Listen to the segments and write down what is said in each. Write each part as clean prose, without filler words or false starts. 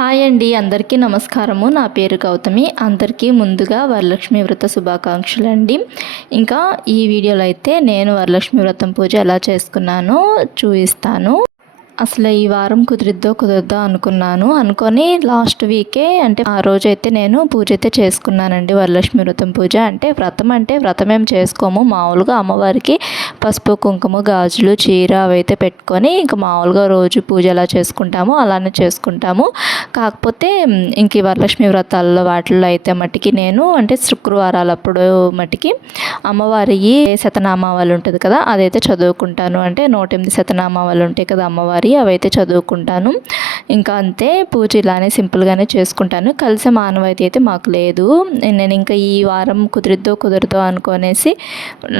Hi అండి, అందరికీ నమస్కారము. నా పేరు గౌతమి. అందరికీ ముందుగా వరలక్ష్మి వ్రత శుభాకాంక్షలు అండి. ఇంకా ఈ వీడియోలో అయితే నేను వరలక్ష్మి వ్రతం పూజ ఎలా చేసుకున్నానో చూపిస్తాను. అసలు ఈ వారం కుదురుద్దో అనుకొని లాస్ట్ వీకే అంటే ఆ రోజైతే నేను పూజ అయితే చేసుకున్నానండి. వరలక్ష్మి వ్రతం పూజ అంటే వ్రతం ఏం చేసుకోము, మామూలుగా అమ్మవారికి పసుపు కుంకుమ గాజులు చీర అవైతే పెట్టుకొని ఇంకా మామూలుగా రోజు పూజ ఎలా చేసుకుంటామో అలానే చేసుకుంటాము. కాకపోతే ఇంక ఈ వరలక్ష్మి వ్రతాల్లో వాటిల్లో అయితే మట్టికి నేను అంటే శుక్రవారాలప్పుడు మట్టికి అమ్మవారి శతనామావళి ఉంటుంది కదా, అదైతే చదువుకుంటాను. అంటే 108 శతనామావళి ఉంటాయి కదా అమ్మవారి, అవైతే చదువుకుంటాను. ఇంకా అంతే, పూజ ఇలానే సింపుల్గానే చేసుకుంటాను. కలిసే మానవాయితీ అయితే మాకు లేదు. నేను ఇంకా ఈ వారం కుదరదో అనుకోనేసి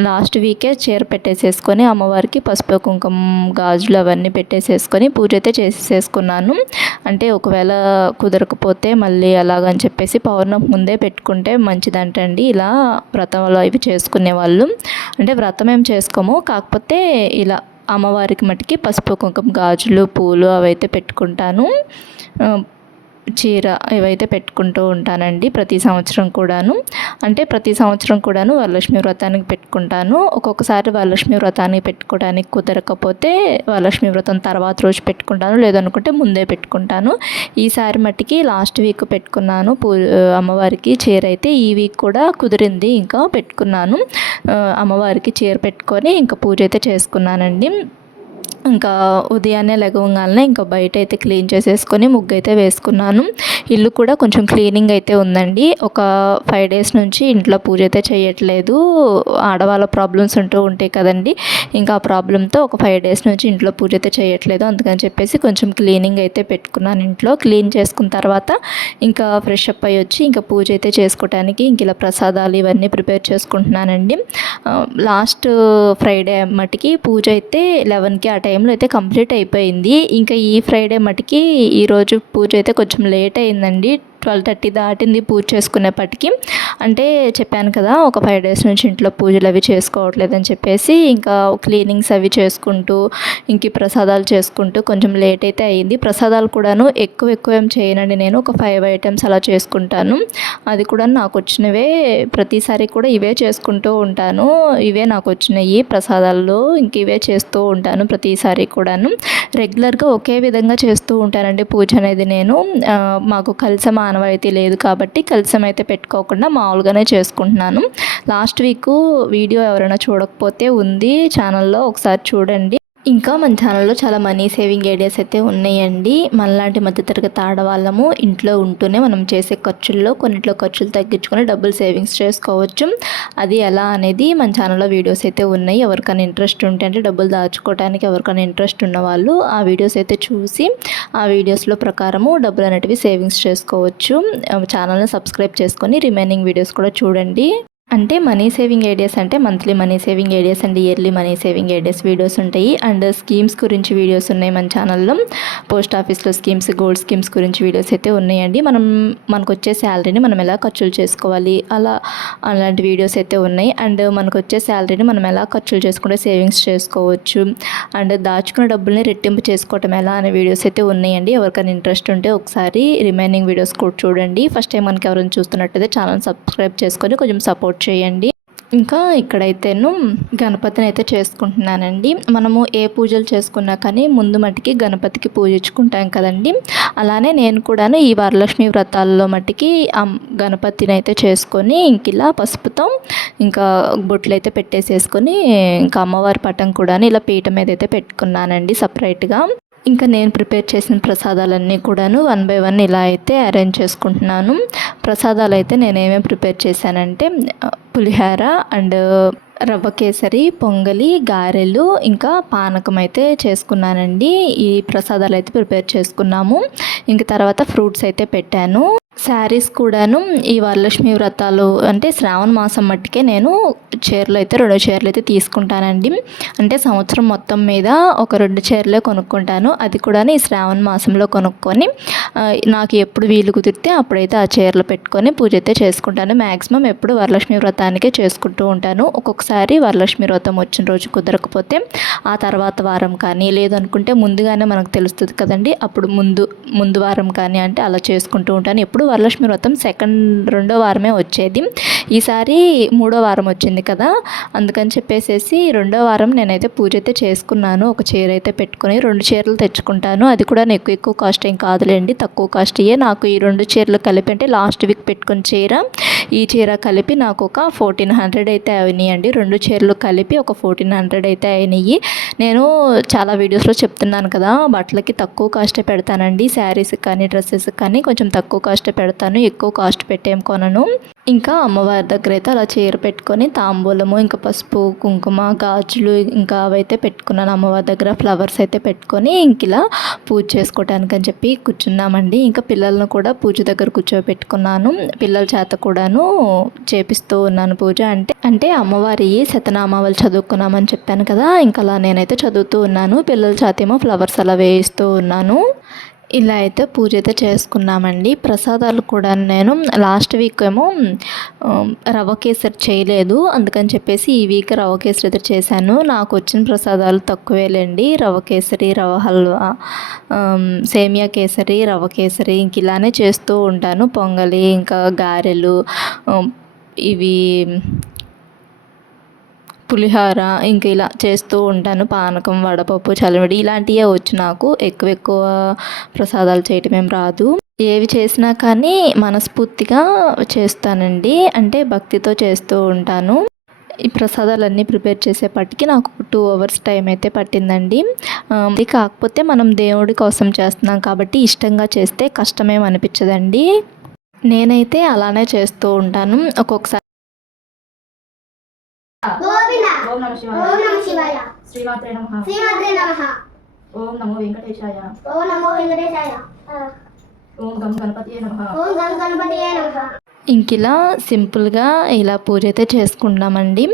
లాస్ట్ వీకే చీర పెట్టేసేసుకొని అమ్మవారికి పసుపు కుంకుమ గాజులు అవన్నీ పెట్టేసేసుకొని పూజ అయితే చేసేసుకున్నాను. అంటే ఒకవేళ కుదరకపోతే మళ్ళీ అలాగని చెప్పేసి పౌర్ణమి ముందే పెట్టుకుంటే మంచిదంటండి. ఇలా వ్రతంలో ఇవి చేసుకునే వాళ్ళు అంటే వ్రతం ఏం చేసుకోము, కాకపోతే ఇలా అమ్మవారికి మటుకి పసుపు కుంకుమ గాజులు పూలు అవైతే పెట్టుకుంటాను. చీర ఇవైతే పెట్టుకుంటూ ఉంటానండి ప్రతి సంవత్సరం కూడాను. వరలక్ష్మి వ్రతానికి పెట్టుకుంటాను. ఒక్కొక్కసారి వరలక్ష్మి వ్రతానికి పెట్టుకోవడానికి కుదరకపోతే వరలక్ష్మి వ్రతం తర్వాత రోజు పెట్టుకుంటాను, లేదనుకుంటే ముందే పెట్టుకుంటాను. ఈసారి మట్టికి లాస్ట్ వీక్ పెట్టుకున్నాను అమ్మవారికి చీర అయితే. ఈ వీక్ కూడా కుదిరింది, ఇంకా పెట్టుకున్నాను. అమ్మవారికి చీర పెట్టుకొని ఇంకా పూజ అయితే చేసుకున్నానండి. ఇంకా ఉదయాన్నే లెగవగానే ఇంకా బయట అయితే క్లీన్ చేసేసుకొని ముగ్గు అయితే వేసుకున్నాను. ఇల్లు కూడా కొంచెం క్లీనింగ్ అయితే ఉందండి. ఒక 5 days నుంచి ఇంట్లో పూజ అయితే చేయట్లేదు. ఆడవాళ్ళ ప్రాబ్లమ్స్ ఉంటూ ఉంటాయి కదండి, ఇంకా ఆ ప్రాబ్లంతో ఒక 5 days నుంచి ఇంట్లో పూజ అయితే చేయట్లేదు. అందుకని చెప్పేసి కొంచెం క్లీనింగ్ అయితే పెట్టుకున్నాను. ఇంట్లో క్లీన్ చేసుకున్న తర్వాత ఇంకా ఫ్రెష్ అప్ అయ్యి వచ్చి ఇంకా పూజ అయితే చేసుకోవడానికి ఇంక ఇలా ప్రసాదాలు ఇవన్నీ ప్రిపేర్ చేసుకుంటున్నానండి. లాస్ట్ ఫ్రైడే మటుకి పూజ అయితే 11కి ఆ టైంలో అయితే కంప్లీట్ అయిపోయింది. ఇంకా ఈ ఫ్రైడే మటుకి ఈరోజు పూజ అయితే కొంచెం లేట్ అయిందండి. 12:30 దాటింది పూజ చేసుకునేప్పటికి. అంటే చెప్పాను కదా, ఒక 5 days నుంచి ఇంట్లో పూజలు అవి చేసుకోవట్లేదని చెప్పేసి ఇంకా క్లీనింగ్స్ అవి చేసుకుంటూ ఇంక ప్రసాదాలు చేసుకుంటూ కొంచెం లేట్ అయితే అయ్యింది. ప్రసాదాలు కూడాను ఎక్కువ ఏం చేయనండి, నేను ఒక 5 items అలా చేసుకుంటాను. అది కూడా నాకు వచ్చినవే, ప్రతిసారి కూడా ఇవే చేసుకుంటూ ఉంటాను. ఇవే నాకు వచ్చినాయి ప్రసాదాల్లో, ఇంక ఇవే చేస్తూ ఉంటాను ప్రతిసారి కూడాను. రెగ్యులర్గా ఒకే విధంగా చేస్తూ ఉంటానండి పూజ అనేది. నేను మాకు కలిసి మానవాయితీ లేదు కాబట్టి కలశం అయితే పెట్టుకోకుండా మామూలుగానే చేసుకుంటున్నాను. లాస్ట్ వీక్ వీడియో ఎవరైనా చూడకపోతే ఉంది ఛానల్లో, ఒకసారి చూడండి. ఇంకా మన ఛానల్లో చాలా మనీ సేవింగ్ ఐడియాస్ అయితే ఉన్నాయండి. మనలాంటి మధ్యతరగతి ఆడవాళ్ళము ఇంట్లో ఉంటూనే మనం చేసే ఖర్చుల్లో కొన్నిట్లో ఖర్చులు తగ్గించుకొని డబ్బులు సేవింగ్స్ చేసుకోవచ్చు. అది ఎలా అనేది మన ఛానల్లో వీడియోస్ అయితే ఉన్నాయి. ఎవరికైనా ఇంట్రెస్ట్ ఉంటే, అంటే డబ్బులు దాచుకోవడానికి ఎవరికైనా ఇంట్రెస్ట్ ఉన్న వాళ్ళు ఆ వీడియోస్ అయితే చూసి ఆ వీడియోస్లో ప్రకారము డబ్బులు అనేటివి సేవింగ్స్ చేసుకోవచ్చు. ఛానల్ని సబ్స్క్రైబ్ చేసుకొని రిమైనింగ్ వీడియోస్ కూడా చూడండి. అంటే మనీ సేవింగ్ ఐడియాస్ అంటే monthly money saving ideas and yearly money saving ideas videos ఉంటాయి. అండ్ స్కీమ్స్ గురించి వీడియోస్ ఉన్నాయి మన ఛానల్లో. పోస్ట్ ఆఫీస్లో స్కీమ్స్, గోల్డ్ స్కీమ్స్ గురించి వీడియోస్ అయితే ఉన్నాయండి. మనకు వచ్చే శాలరీని మనం ఎలా ఖర్చులు చేసుకోవాలి అలాంటి వీడియోస్ అయితే ఉన్నాయి. అండ్ మనకు వచ్చే శాలరీని మనం ఎలా ఖర్చులు చేసుకుంటే సేవింగ్స్ చేసుకోవచ్చు, అండ్ దాచుకున్న డబ్బుల్ని రెట్టింపు చేసుకోవటం ఎలా అనే వీడియోస్ అయితే ఉన్నాయండి. ఎవరికైనా ఇంట్రెస్ట్ ఉంటే ఒకసారి రిమైనింగ్ వీడియోస్ కూడా చూడండి. ఫస్ట్ టైం మనకి ఎవరైనా చూస్తున్నట్టయితే ఛానల్ సబ్స్క్రైబ్ చేసుకొని కొంచెం సపోర్ట్ చేయండి. ఇంకా ఇక్కడైతేను గణపతిని అయితే చేసుకుంటున్నానండి. మనము ఏ పూజలు చేసుకున్నా కానీ ముందు మట్టికి గణపతికి పూజించుకుంటాం కదండి. అలానే నేను కూడాను ఈ వరలక్ష్మి వ్రతాల్లో మట్టికి గణపతిని అయితే చేసుకొని ఇంక ఇలా పసుపుతో ఇంకా బొట్లు అయితే పెట్టేసేసుకొని ఇంకా అమ్మవారి పటం కూడా ఇలా పీఠం మీద అయితే పెట్టుకున్నానండి సపరేట్గా. ఇంకా నేను ప్రిపేర్ చేసిన ప్రసాదాలన్నీ కూడాను 1 by 1 ఇలా అయితే అరేంజ్ చేసుకుంటున్నాను. ప్రసాదాలు అయితే నేను ఏమేమి ప్రిపేర్ చేశానంటే పులిహోర అండ్ రవ్వ కేసరి, పొంగలి, గారెలు, ఇంకా పానకం అయితే చేసుకున్నానండి. ఈ ప్రసాదాలు అయితే ప్రిపేర్ చేసుకున్నాము. ఇంక తర్వాత ఫ్రూట్స్ అయితే పెట్టాను. శారీస్ కూడాను ఈ వరలక్ష్మి వ్రతాలు అంటే శ్రావణ మాసం మట్టుకే నేను చీరలు అయితే 2 చీరలు అయితే తీసుకుంటానండి. అంటే సంవత్సరం మొత్తం మీద ఒక 2 చీరలే కొనుక్కుంటాను. అది కూడా ఈ శ్రావణ మాసంలో కొనుక్కొని నాకు ఎప్పుడు వీలు కుదిరితే అప్పుడైతే ఆ చీరలు పెట్టుకొని పూజ అయితే చేసుకుంటాను. మ్యాక్సిమం ఎప్పుడు వరలక్ష్మి వ్రతానికే చేసుకుంటూ ఉంటాను. ఒక్కొక్కసారి వరలక్ష్మి వ్రతం వచ్చిన రోజు కుదరకపోతే ఆ తర్వాత వారం కానీ లేదనుకుంటే ముందుగానే మనకు తెలుస్తుంది కదండి, అప్పుడు ముందు వారం కానీ అంటే అలా చేసుకుంటూ ఉంటాను. ఎప్పుడు వరలక్ష్మి వ్రతం రెండో వారమే వచ్చేది. ఈసారి 3వ వారం వచ్చింది కదా, అందుకని చెప్పేసి 2వ వారం నేనైతే పూజ అయితే చేసుకున్నాను. ఒక చీర అయితే పెట్టుకొని 2 చీరలు తెచ్చుకుంటాను. అది కూడా ఎక్కువ కాస్ట్ ఏం కాదులేండి, తక్కువ కాస్ట్యే. నాకు ఈ 2 చీరలు కలిపి అంటే లాస్ట్ వీక్ పెట్టుకున్న చీర ఈ చీర కలిపి నాకు ఒక 1400 అయితే అయినాయండి. 2 చీరలు కలిపి ఒక 1400 అయితే అయినాయి. నేను చాలా వీడియోస్లో చెప్తున్నాను కదా, బట్టలకి తక్కువ కాస్టే పెడతానండి. శారీస్కి కానీ డ్రెస్సెస్కి కానీ కొంచెం తక్కువ కాస్టే పెడతాను, ఎక్కువ కాస్ట్ పెట్టేం కొనను. ఇంకా అమ్మవారి దగ్గర అయితే అలా చీర పెట్టుకొని తాంబూలము, ఇంకా పసుపు కుంకుమ గాజులు ఇంకా అవైతే పెట్టుకున్నాను. అమ్మవారి దగ్గర ఫ్లవర్స్ అయితే పెట్టుకొని ఇంక ఇలా పూజ చేసుకోవడానికి అని చెప్పి కూర్చున్నామండి. ఇంకా పిల్లలను కూడా పూజ దగ్గర కూర్చోబెట్టుకున్నాను. పిల్లల చేత కూడాను చేపిస్తూ ఉన్నాను పూజ. అంటే అమ్మవారి శతనామావళి చదువుకున్నామని చెప్పాను కదా, ఇంకా అలా నేనైతే చదువుతూ ఉన్నాను. పిల్లల చేత ఏమో ఫ్లవర్స్ అలా వేయిస్తూ ఉన్నాను. ఇలా అయితే పూజ అయితే చేసుకున్నామండి. ప్రసాదాలు కూడా నేను లాస్ట్ వీక్ ఏమో రవ్వ కేసరి చేయలేదు, అందుకని చెప్పేసి ఈ వీక్ రవ్వ కేసరి అయితే చేశాను. నాకు వచ్చిన ప్రసాదాలు తక్కువేలేండి. రవ్వ కేసరి, రవ్వ హల్వా, సేమియా కేసరి, రవ్వ కేసరి ఇంక ఇలానే చేస్తూ ఉంటాను. పొంగలి, ఇంకా గారెలు, ఇవి పులిహోర ఇంక ఇలా చేస్తూ ఉంటాను. పానకం, వడపప్పు, చలివిడి ఇలాంటివే వచ్చు నాకు. ఎక్కువ ప్రసాదాలు చేయటం ఏం రాదు. ఏవి చేసినా కానీ మనస్ఫూర్తిగా చేస్తానండి, అంటే భక్తితో చేస్తూ ఉంటాను. ఈ ప్రసాదాలన్నీ ప్రిపేర్ చేసేపటికి నాకు 2 అవర్స్ టైం అయితే పట్టిందండి. కాకపోతే మనం దేవుడి కోసం చేస్తున్నాం కాబట్టి ఇష్టంగా చేస్తే కష్టమేం అనిపించదండి. నేనైతే అలానే చేస్తూ ఉంటాను. ఒక్కొక్కసారి ఓం నమః శివాయ, ఓం నమః శివాయ, శ్రీమాత్రే నమః, శ్రీమాత్రే నమః, ఓం నమో వెంకటేశాయ, ఓం నమో వెంకటేశాయ, ఓం గం గణపతియే నమః, ఓం గం గణపతియే నమః. ఇంకిలా సింపుల్గా ఇలా పూజ అయితే చేసుకుంటామండి.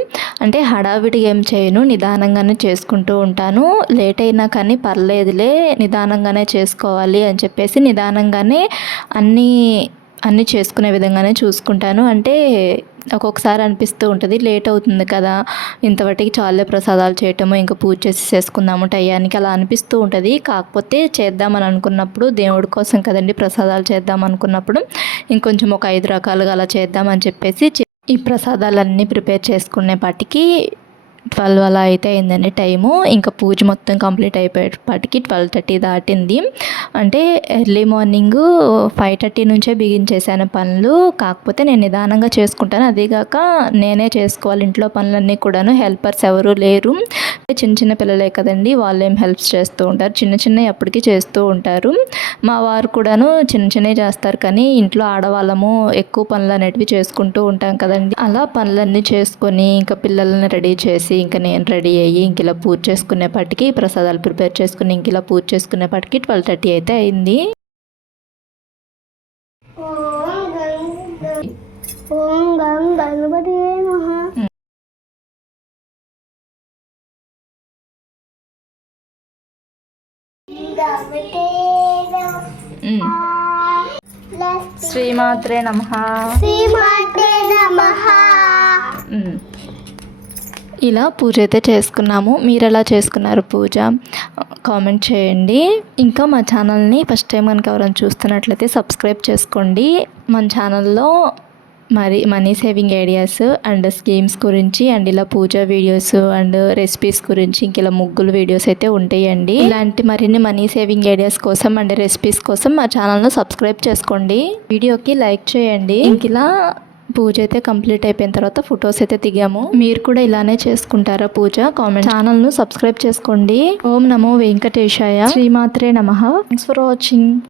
అంటే హడావిడిగా ఏం చేయను, నిదానంగానే చేసుకుంటూ ఉంటాను. లేట్ అయినా కానీ పర్లేదులే, నిదానంగానే చేసుకోవాలి అని చెప్పేసి నిదానంగానే అన్నీ చేసుకునే విధంగానే చూసుకుంటాను. అంటే ఒక్కొక్కసారి అనిపిస్తూ ఉంటుంది లేట్ అవుతుంది కదా, ఇంతవరకు చాలే ప్రసాదాలు చేయటము, ఇంకా పూజ చేసుకుందాము టయానికి అలా అనిపిస్తూ ఉంటుంది. కాకపోతే చేద్దామని అనుకున్నప్పుడు దేవుడి కోసం కదండి ప్రసాదాలు చేద్దాం అనుకున్నప్పుడు ఇంకొంచెం ఒక 5 రకాలుగా అలా చేద్దామని చెప్పేసి ఈ ప్రసాదాలన్నీ ప్రిపేర్ చేసుకునేపాటికి 12 అలా అయితే అయిందండి టైము. ఇంకా పూజ మొత్తం కంప్లీట్ అయిపోయేపాటికి 12:30 దాటింది. అంటే ఎర్లీ మార్నింగ్ 5:30 నుంచే బిగించేసాను పనులు. కాకపోతే నేను నిదానంగా చేసుకుంటాను, అదేగాక నేనే చేసుకోవాలి ఇంట్లో పనులన్నీ కూడాను. హెల్పర్స్ ఎవరు లేరు. చిన్న పిల్లలే కదండి, వాళ్ళు ఏం హెల్ప్స్ చేస్తూ ఉంటారు, చిన్నవి అప్పటికి చేస్తూ ఉంటారు. మా వారు కూడాను చిన్నవి చేస్తారు, కానీ ఇంట్లో ఆడవాళ్ళము ఎక్కువ పనులు అనేటివి చేసుకుంటూ ఉంటాం కదండి. అలా పనులన్నీ చేసుకొని ఇంకా పిల్లల్ని రెడీ చేసి ఇంకా నేను రెడీ అయ్యి ఇంక ఇలా పూజ చేసుకునేపాటికి ప్రసాదాలు ప్రిపేర్ చేసుకుని ఇంక ఇలా పూజ చేసుకునేపాటికి 12:30 అయితే అయింది. ఓం గం గణపతియే నమః. శ్రీమాత్రే నమః, శ్రీమాత్రే నమః. ఇలా పూజ అయితే చేసుకున్నాము. మీరు ఎలా చేసుకున్నారు పూజ కామెంట్ చేయండి. ఇంకా మా ఛానల్ని ఫస్ట్ టైం కనుక ఎవరైనా చూస్తున్నట్లయితే సబ్స్క్రైబ్ చేసుకోండి. మన ఛానల్లో మరి money saving ideas and schemes గురించి అండ్ ఇలా పూజ వీడియోస్ అండ్ రెసిపీస్ గురించి ఇంక ఇలా ముగ్గులు వీడియోస్ అయితే ఉంటాయండి. ఇలాంటి మరిన్ని మనీ సేవింగ్ ఐడియాస్ కోసం అండ్ రెసిపీస్ కోసం మా ఛానల్ను సబ్స్క్రైబ్ చేసుకోండి. వీడియోకి లైక్ చేయండి. ఇంక ఇలా పూజ అయితే కంప్లీట్ అయిపోయిన తర్వాత ఫొటోస్ అయితే దిగాము. మీరు కూడా ఇలానే చేసుకుంటారా పూజ? కామెంట్. ఛానల్ను సబ్స్క్రైబ్ చేసుకోండి. ఓం నమో వెంకటేశాయ, శ్రీమాత్రే నమః. Thanks for watching.